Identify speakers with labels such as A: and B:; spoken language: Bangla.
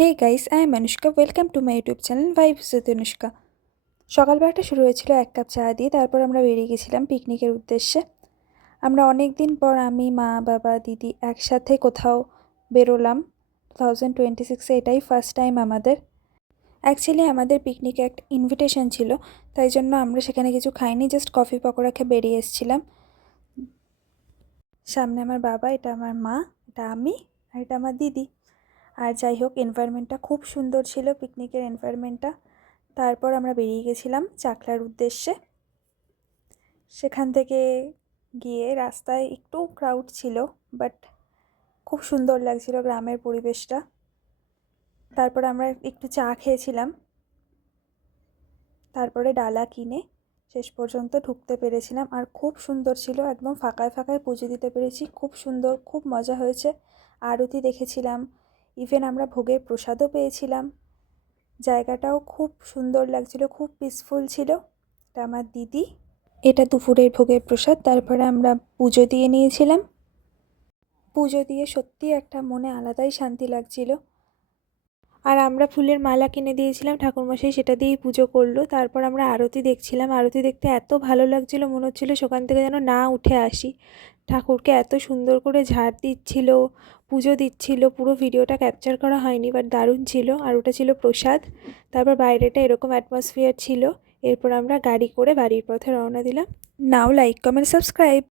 A: Hey guys I am Anushka welcome to my YouTube channel vibes with Anushka সকালবেলাটা শুরু হয়েছিল এক কাপ চা দিয়ে, তারপর আমরা বেরিয়ে গেছিলাম পিকনিকের উদ্দেশ্যে। আমরা অনেক দিন পর আমি, মা, বাবা, দিদি একসাথে কোথাও বেরোলাম। টু থাউজেন্ড টোয়েন্টি সিক্সে এটাই ফার্স্ট টাইম আমাদের। অ্যাকচুয়ালি আমাদের পিকনিকে একটা ইনভিটেশন ছিল, তাই জন্য আমরা সেখানে কিছু খাইনি জাস্ট কফি পকোড়া খেয়ে বেরিয়ে এসেছিলাম। সামনে আমার বাবা, এটা আমার মা, এটা আমি, আর এটা আমার দিদি। আর যাই হোক এনভায়রনমেন্টটা খুব সুন্দর ছিল পিকনিকের এনভায়রনমেন্টটা তারপর আমরা বেরিয়ে গেছিলাম চাকলার উদ্দেশ্যে। সেখান থেকে গিয়ে রাস্তায় একটু ক্রাউড ছিল বাট খুব সুন্দর লাগছিল গ্রামের পরিবেশটা। তারপর আমরা একটু চা খেয়েছিলাম। তারপরে ডালা কিনে শেষ পর্যন্ত ঢুকতে পেরেছিলাম। আর খুব সুন্দর ছিল, একদম ফাঁকায় ফাঁকায় পুজো দিতে পেরেছি। খুব সুন্দর, খুব মজা হয়েছে। আরতি দেখেছিলাম ইভেন আমরা ভোগের প্রসাদও পেয়েছিলাম। জায়গাটাও খুব সুন্দর লাগছিল, খুব পিসফুল ছিল। এটা আমার দিদি। এটা দুপুরের ভোগের প্রসাদ, তারপরে আমরা পুজো দিয়ে নিয়েছিলাম। পুজো দিয়ে সত্যি একটা মনে আলাদাই শান্তি লাগছিল। আর আমরা ফুলের মালা কিনে দিয়েছিলাম, ঠাকুরমশাই সেটা দিয়েই পুজো করল। তারপর আমরা আরতি দেখছিলাম। আরতি দেখতে এত ভালো লাগছিল, মনে হচ্ছিল সেখান থেকে যেন না উঠে আসি। ঠাকুরকে এত সুন্দর করে ঝাড় দিচ্ছিল, পুজো দিচ্ছিল, পুরো ভিডিওটা ক্যাপচার করা হয়নি বাট দারুণ ছিল। আর ওটা ছিল প্রসাদ। তারপর বাইরেটা এরকম অ্যাটমসফিয়ার ছিল। এরপর আমরা গাড়ি করে বাড়ির পথে রওনা দিলাম। নাও লাইক কমেন্ট সাবস্ক্রাইব